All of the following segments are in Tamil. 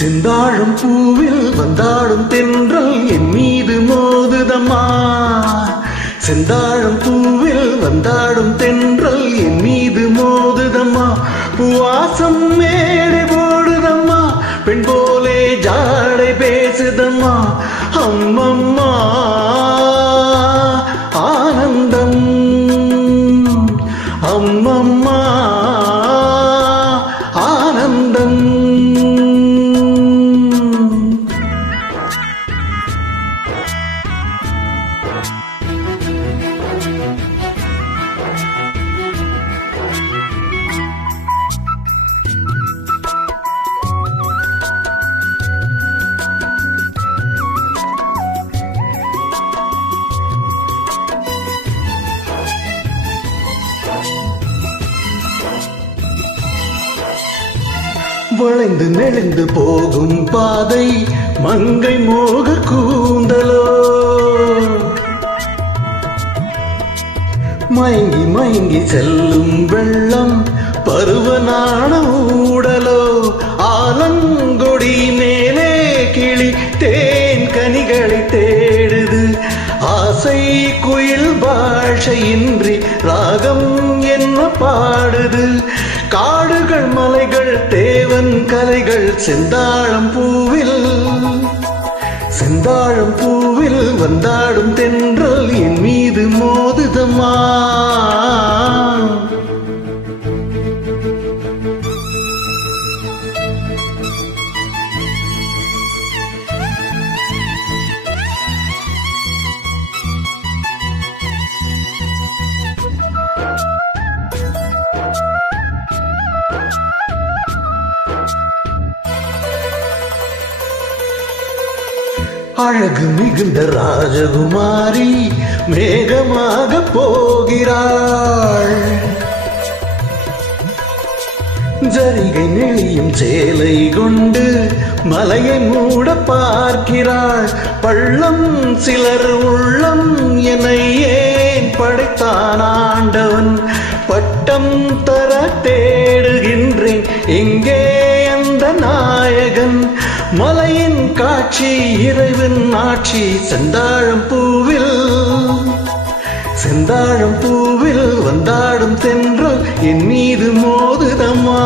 செந்தாழம் பூவில் வந்தாடும் தென்றல் என் மீது மோதுதம்மா. செந்தாழம் பூவில் வந்தாடும் தென்றல் என் மீது மோதுதம்மா. வாசம் மேடை போடுதம்மா, பெண் போலே ஜாடை பேசுதம்மா. அம்மம்மா ஆனந்தம், அம்மம்மா ஆனந்தம். வளைந்து நெளிந்து போகும் பாதை மங்கை மோக கூந்தலோ, மயங்கி மயங்கி செல்லும் வெள்ளம் பருவனான ஊடலோ. ஆலங்கொடி மேலே கிளி தேன் கனிகளை தேடுது. ஆசை குயில் பாஷையின்றி ராகம் என்ன பாடுது. காடுகள் மலைகள் தேவன் கலைகள் செந்தாழம் பூவில், செந்தாழம் பூவில் வந்தாடும் தென்றல் என் மீது மோதுதம்மா. அழகு மிகுந்த ராஜகுமாரி மேகமாக போகிறாள். ஜரிகை நெளியும் சேலை கொண்டு மலையை மூட பார்க்கிறாள். பள்ளம் சிலர் உள்ளம் என்னை ஏன் படைத்தான் ஆண்டவன். பட்டம் தர தேடுகின்றேன், எங்கே அந்த நாயகன். மலையின் காட்சி இறைவன் ஆட்சி செந்தாழம் பூவில், செந்தாழம் பூவில் வந்தாடும் தென்றல் என் மீது மோதுதம்மா.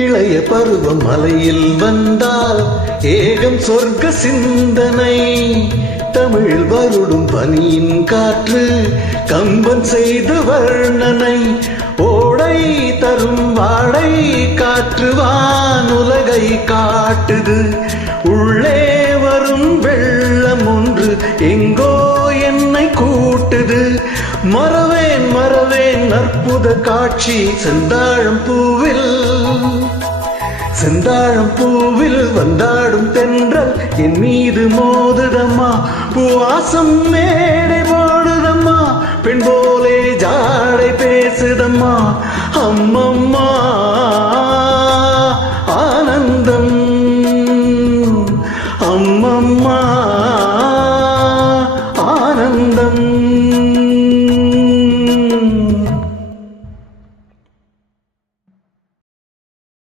இளைய பருவம் மலையில் வந்தால் ஏகம் சொர்க்க சிந்தனை. தமிழ் வருடும் பனியின் காற்று கம்பன் செய்த வர்ணனை. ஓடை தரும் வாடை காற்று வானுலகை காட்டுது. உள்ளே வரும் வெள்ளம் ஒன்று எங்கோ என்னை கூட்டுது. மறவேன் மறவேன் அற்புத காட்சி செந்தாழம் பூவில், செந்தாழம் பூவில் வந்தாடும் தென்றல் என் மீது மோதுதம்மா. பூவாசம் மேடை போடுதம்மா, பெண் போலே ஜாடை பேசுதம்மா. அம்மம்மா ஆனந்தம், அம்மம்மா